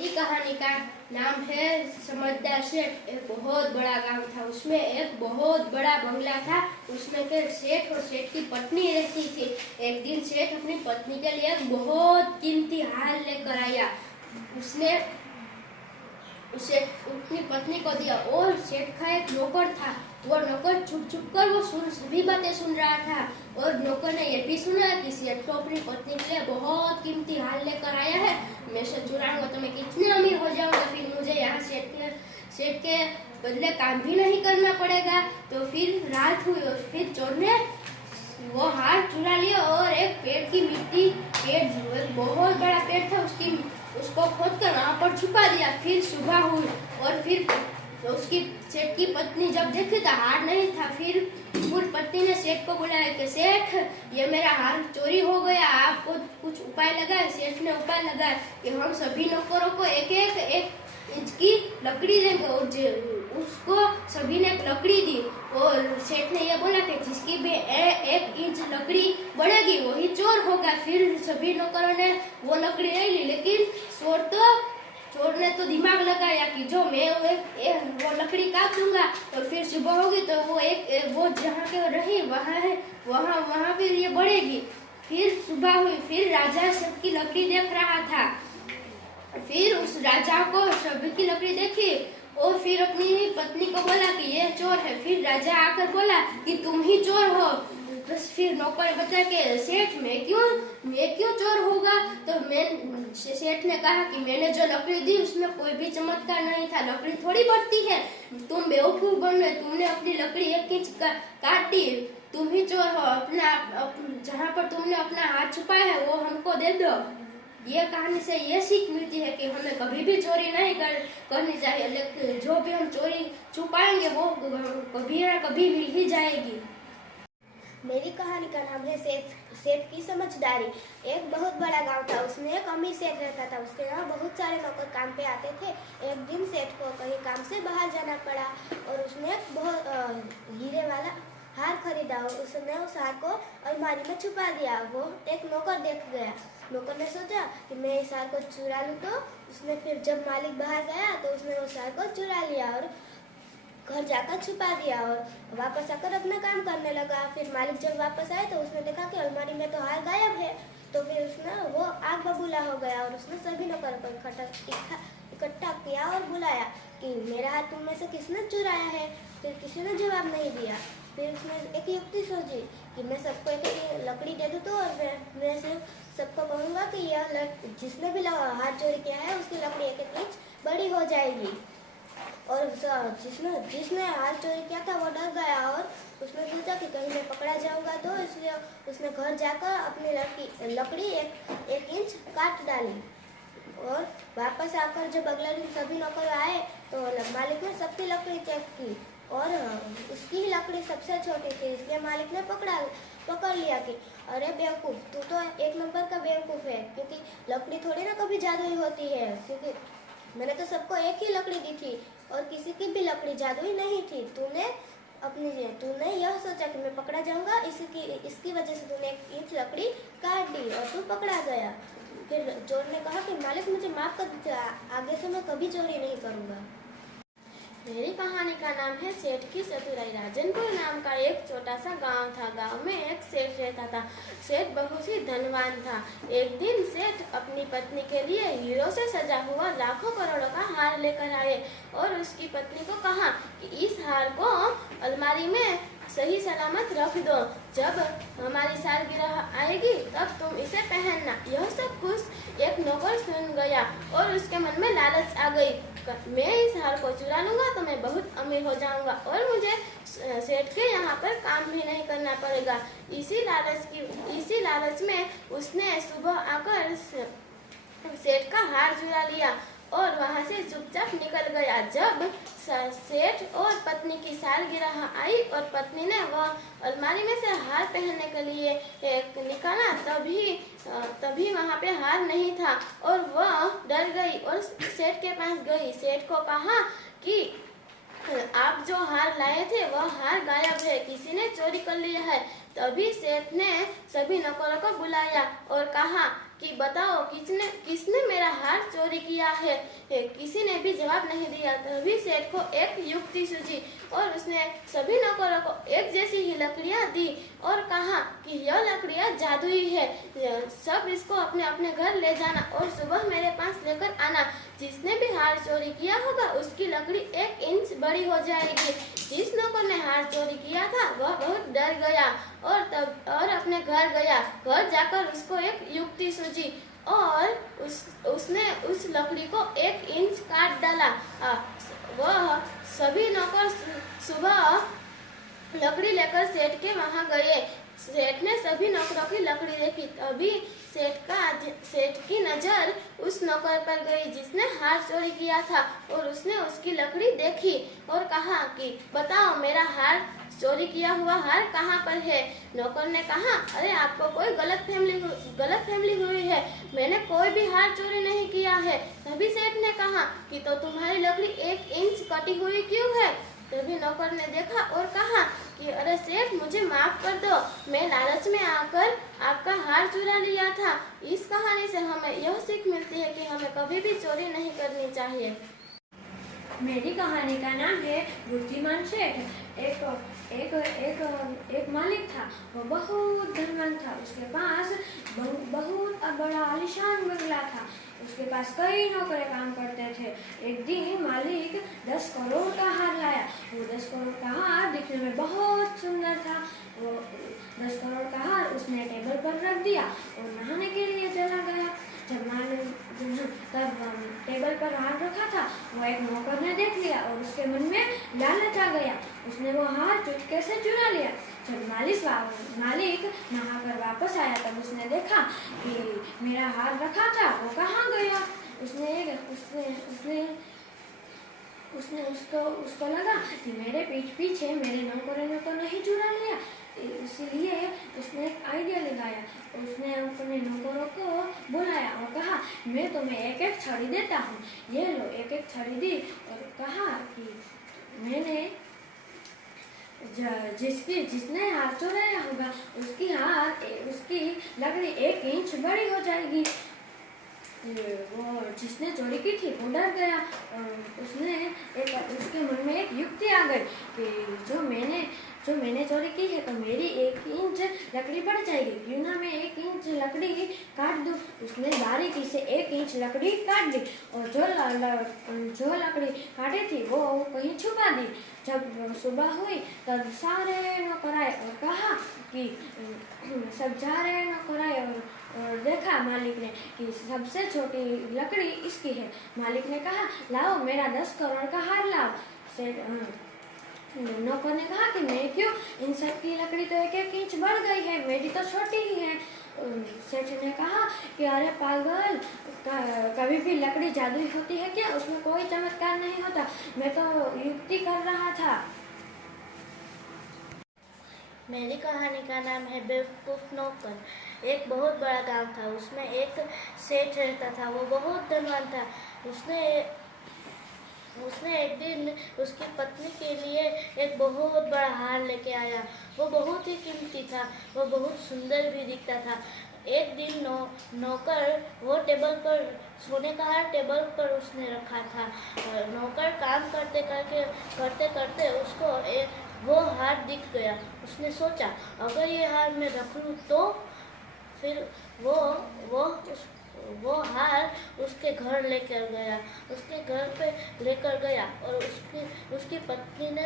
मेरी कहानी का नाम है समझदार सेठ। एक बहुत बड़ा गांव था, उसमें एक बहुत बड़ा बंगला था। उसमें के सेठ और सेठ की पत्नी रहती थी। एक दिन सेठ अपनी पत्नी के लिए एक बहुत कीमती हार लेकर आया। उसने उसे अपनी पत्नी को दिया और सेठ का एक नौकर था। वो नौकर छुप छुप कर वो सभी बातें सुन रहा था। और नौकर ने ये भी सुना कि सेठ तो अपनी पत्नी के लिए बहुत कीमती हार लेकर आया है। मैं से चुराऊंगा तो मैं कितने अमीर हो जाऊंगा, फिर मुझे यहाँ सेठ के बदले काम भी नहीं करना पड़ेगा। तो फिर रात हुई और फिर चोर ने वो हार चुरा लिया और एक पेड़ की मिट्टी एक बहुत बड़ा पेड़ था, उसको खोद कर वहां पर छुपा दिया। फिर सुबह हुई और फिर उसकी सेठ की पत्नी जब देखी तो हार नहीं था। फिर पत्नी ने सेठ को बुलाया कि सेठ, ये मेरा हार चोरी हो गया, आपको कुछ उपाय लगाए। सेठ ने उपाय लगाया कि हम सभी नौकरों को एक इंच की लकड़ी देंगे। और उसको सभी ने लकड़ी दी और सेठ ने यह बोला कि जिसकी भी 1 इंच लकड़ी बढ़ेगी वही चोर होगा। फिर सभी नौकरों ने वो लकड़ी ले ली, लेकिन चोर ने तो दिमाग लगाया कि जो मैं वो लकड़ी काट दूंगा तो फिर सुबह होगी तो वो जहाँ के रही वहाँ फिर ये बढ़ेगी। फिर सुबह हुई, फिर राजा सबकी लकड़ी देख रहा था। फिर उस राजा को सभी की लकड़ी देखी और फिर अपनी पत्नी को बोला कि ये चोर है। फिर राजा आकर बोला कि तुम ही चोर हो। बस फिर नौकर बता के सेठ मैं क्यों चोर होगा। तो सेठ ने कहा कि मैंने जो लकड़ी दी उसमें कोई भी चमत्कार नहीं था, लकड़ी थोड़ी बढ़ती है, तुम बेवकूफ बन गए, तुमने अपनी लकड़ी 1 इंच काट दी, तुम ही चोर हो। जहाँ पर तुमने अपना हाथ छुपाया है वो हमको दे दो। ये कहानी से ये सीख मिलती है कि हमें कभी भी चोरी नहीं करनी चाहिए, लेकिन जो भी हम चोरी छुपाएंगे वो कभी ना कभी मिल ही जाएगी। मेरी कहानी का नाम है सेठ की समझदारी। एक बहुत बड़ा गांव था, उसमें एक अमीर सेठ रहता था। उसके यहाँ बहुत सारे नौकर काम पे आते थे। एक दिन सेठ को कहीं काम से बाहर जाना पड़ा और उसने बहुत हीरे वाला हार खरीदा और उसने उस हार को अलमारी में छुपा दिया। वो एक नौकर देख गया। नौकर ने सोचा कि मैं इस हार को चुरा लूँ, तो उसने फिर जब मालिक बाहर गया तो उसने उस हार को चुरा लिया और घर जाकर छुपा दिया और वापस आकर अपना काम करने लगा। फिर मालिक जब वापस आए तो उसने देखा कि अलमारी में तो हार गायब है। तो फिर उसने वो आग बबूला हो गया और उसने सभी नौकरों को इकट्ठा किया और बुलाया कि मेरा हार तुम में से किसने चुराया है। फिर किसी ने जवाब नहीं दिया। फिर उसने एक युक्ति सोची कि मैं सबको एक लकड़ी दे दूँ तो और मैं सिर्फ सबको कहूँगा कि यह जिसने भी हार चोरी किया है उसकी लकड़ी 1 इंच बड़ी हो जाएगी। और जिसने हार चोरी किया था वो डर गया और उसने सोचा कि कहीं मैं पकड़ा जाऊंगा, तो इसलिए उसने घर जाकर अपनी लकड़ी 1 इंच काट डाली। और वापस आकर जब अगले दिन सभी नौकर आए तो मालिक ने सबकी लकड़ी चेक की और उसकी ही लकड़ी सबसे छोटी थी। इसलिए मालिक ने पकड़ लिया कि अरे बेवकूफ़, तू तो 1 नंबर का बेवकूफ़ है, क्योंकि लकड़ी थोड़ी ना कभी जादुई होती है, क्योंकि मैंने तो सबको एक ही लकड़ी दी थी और किसी की भी लकड़ी जादुई नहीं थी। तूने यह सोचा कि मैं पकड़ा जाऊंगा, इसकी वजह से तूने 1 इंच लकड़ी काट दी और तू पकड़ा गया। फिर चोर ने कहा कि मालिक मुझे माफ़ कर दीजिए, आगे से मैं कभी चोरी नहीं करूंगा। मेरी कहानी का नाम है सेठ की चतुराई। राजनपुर नाम का एक छोटा सा गांव था। गांव में एक सेठ रहता था। सेठ बहुत ही धनवान था। एक दिन सेठ अपनी पत्नी के लिए हीरो से सजा हुआ लाखों करोड़ों का हार लेकर आए और उसकी पत्नी को कहा कि इस हार को अलमारी में सही सलामत रख दो, जब हमारी सालगिरह आएगी तब तुम इसे पहनना। यह सब कुछ एक नौकर सुन गया और उसके मन में लालच आ गई, मैं इस हार को चुरा लूंगा तो मैं बहुत अमीर हो जाऊंगा और मुझे सेठ के यहाँ पर काम भी नहीं करना पड़ेगा। इसी लालच में उसने सुबह आकर सेठ का हार चुरा लिया और वहाँ से चुपचाप निकल गया। जब सेठ और पत्नी की सालगिरह आई और पत्नी ने वह अलमारी में से हार पहनने के लिए निकाला, तभी वहाँ पे हार नहीं था और वह डर गई और सेठ के पास गई। सेठ को कहा कि आप जो हार लाए थे वह हार गायब है, किसी ने चोरी कर लिया है। तभी सेठ ने सभी नौकरों को बुलाया और कहा कि बताओ किसने मेरा हार चोरी किया है। किसी ने भी जवाब नहीं दिया। तभी सेठ को एक युक्ति सूझी और उसने सभी नौकरों को एक जैसी ही लकड़ियां दी और कहा कि यह लकड़ियां जादुई है, सब इसको अपने अपने घर ले जाना और सुबह मेरे पास लेकर आना। जिसने भी हार चोरी किया होगा उसकी लकड़ी 1 इंच बड़ी हो जाएगी। जिस नौकर ने हार चोरी किया था वह बहुत डर गया और अपने घर गया। घर जाकर उसको एक युक्ति सूझी और उसने उस लकड़ी को 1 इंच काट डाला। वह सभी नौकर सुबह लकड़ी लेकर सेठ के वहां गए। सेठ ने सभी नौकरों की लकड़ी देखी। तभी सेठ की नजर उस नौकर पर गई जिसने हार चोरी किया था और उसने उसकी लकड़ी देखी और कहा कि बताओ मेरा हार चोरी किया हुआ हार कहाँ पर है। नौकर ने कहा, अरे आपको कोई गलतफहमी हुई है, मैंने कोई भी हार चोरी नहीं किया है। तभी सेठ ने कहा कि तो तुम्हारी लकड़ी 1 इंच कटी हुई क्यों है। तभी नौकर ने देखा और कहा कि अरे सेठ मुझे माफ कर दो, मैं लालच में आकर आपका हार चुरा लिया था। इस कहानी से हमें यह सीख मिलती है कि हमें कभी भी चोरी नहीं करनी चाहिए। मेरी कहानी का नाम है बुद्धिमान सेठ। एक मालिक था, वो बहुत धनवान था। उसके पास बहुत बड़ा आलीशान बंगला था। उसके पास कई नौकर काम करते थे। एक दिन मालिक 10 करोड़ का हार लाया। वो 10 करोड़ का हार दिखने में बहुत सुंदर था। वो 10 करोड़ का हार उसने टेबल पर रख दिया और नहाने के लिए चला गया। तब टेबल पर हार रखा था, वो एक नौकर ने देख लिया और उसके मन में लालच आ गया। उसने वो हार चुपके से चुरा लिया। जब मालिक नहाकर वापस आया तब उसने देखा कि मेरा हार रखा था वो कहाँ गया। उसको लगा कि मेरे पीठ पीछे मेरे नौकरों ने तो नहीं चुरा लिया। इसलिए उसने एक आइडिया लगाया। उसने अपने नौकरों को बुलाया और कहा, मैं तुम्हें 1-1 छड़ी देता हूँ, ये लो। 1-1 छड़ी दी और कहा कि मैंने जिसने हार चुराया होगा उसकी लकड़ी 1 इंच बड़ी हो जाएगी। वो जिसने चोरी की थी वो डर गया। उसके मन में एक युक्ति आ गई कि जो मैंने चोरी की है तो मेरी 1 इंच लकड़ी बढ़ जाएगी, क्यों ना मैं 1 इंच लकड़ी काट दूं। उसने बारीकी से 1 इंच लकड़ी काट दी और जो लकड़ी काटी थी वो कहीं छुपा दी। जब सुबह हुई तब सारे नौकर आए और कहा कि सब जा रहे नौकर आए और देखा मालिक ने कि सबसे छोटी लकड़ी इसकी है। मालिक ने कहा, लाओ मेरा 10 करोड़ का हार लाओ। नौकर ने कहा कि मैं क्यों, इन सब की लकड़ी तो 1-1 इंच बढ़ गई है, मेरी तो छोटी ही है। सेठ ने कहा कि अरे पागल, कभी भी लकड़ी जादुई होती है क्या, उसमें कोई चमत्कार नहीं होता, मैं तो युक्ति कर रहा था। मेरी कहानी का नाम है बेवकूफ नौकर। एक बहुत बड़ा गांव था, उसमें एक सेठ रहता था। वो बहुत धनवान था। उसने एक दिन उसकी पत्नी के लिए एक बहुत बड़ा हार लेके आया। वो बहुत ही कीमती था, वो बहुत सुंदर भी दिखता था। एक दिन नौकर वो टेबल पर सोने का हार टेबल पर उसने रखा था। नौकर काम करते करते उसको वो हार दिख गया। उसने सोचा, अगर ये हार मैं रख लूं तो फिर वो हार उसके घर लेकर गया। उसके घर पे लेकर गया और उसकी पत्नी ने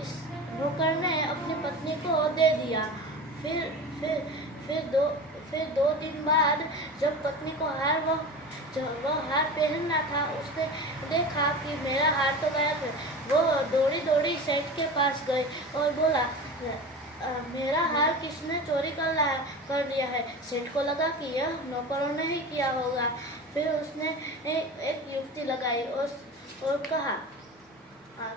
इस नौकर ने अपनी पत्नी को दे दिया। फिर 2 दिन बाद जब पत्नी को वह हार पहनना था, उसने देखा कि मेरा हार तो गायब है। वो दौड़ी सेठ के पास गई और बोला, मेरा हार किसने चोरी कर लिया है। सेठ को लगा कि यह नौकरों ने ही किया होगा। फिर उसने एक युक्ति लगाई और कहा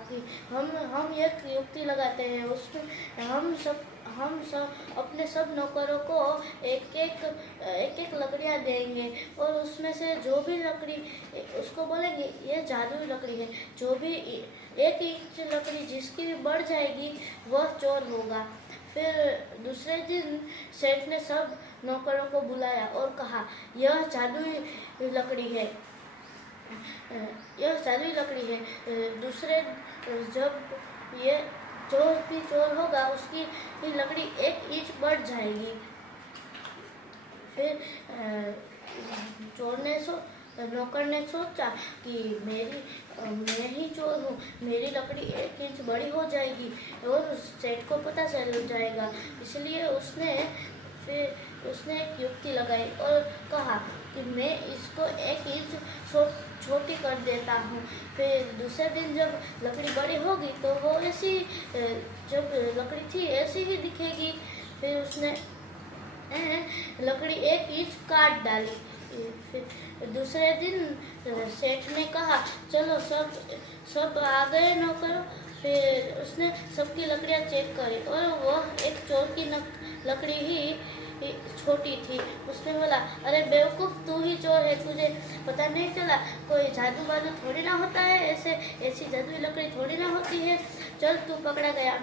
कि हम एक युक्ति लगाते हैं, उसमें हम सब हम सब अपने सब नौकरों को एक एक लकड़ियाँ देंगे और उसमें से जो भी लकड़ी उसको बोलेंगे ये जादुई लकड़ी है, जो भी 1 इंच लकड़ी जिसकी भी बढ़ जाएगी वह चोर होगा। फिर दूसरे दिन सेठ ने सब नौकरों को बुलाया और कहा यह जादुई लकड़ी है, यह जादुई लकड़ी है। दूसरे जब ये जो भी चोर होगा उसकी लकड़ी 1 इंच बढ़ जाएगी। फिर नौकर ने सोचा कि मैं ही चोर हूँ, मेरी लकड़ी 1 इंच बड़ी हो जाएगी और सेठ को पता चल जाएगा, इसलिए उसने एक युक्ति लगाई और कहा कि मैं इसको 1 इंच छोटी कर देता हूँ। फिर दूसरे दिन जब लकड़ी बड़ी होगी तो वो ऐसी जब लकड़ी थी ऐसी ही दिखेगी। फिर उसने लकड़ी 1 इंच काट डाली। फिर दूसरे दिन सेठ ने कहा चलो सब आ गए नौकर। फिर उसने सबकी लकड़ियाँ चेक करी और वह एक चोर की लकड़ी ही छोटी थी। उसने बोला अरे बेवकूफ़, तू ही चोर है, तुझे पता नहीं चला? कोई जादू वादू थोड़ी ना होता है, ऐसी जादुई लकड़ी थोड़ी ना होती है। चल तू पकड़ा गया,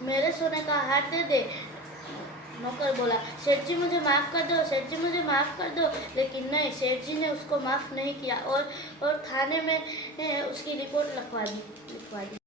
मेरे सोने का हार दे दे। नौकर बोला सेठ जी मुझे माफ़ कर दो, सेठ जी मुझे माफ़ कर दो। लेकिन नहीं, सेठ जी ने उसको माफ़ नहीं किया और थाने में उसकी रिपोर्ट लिखवा दी।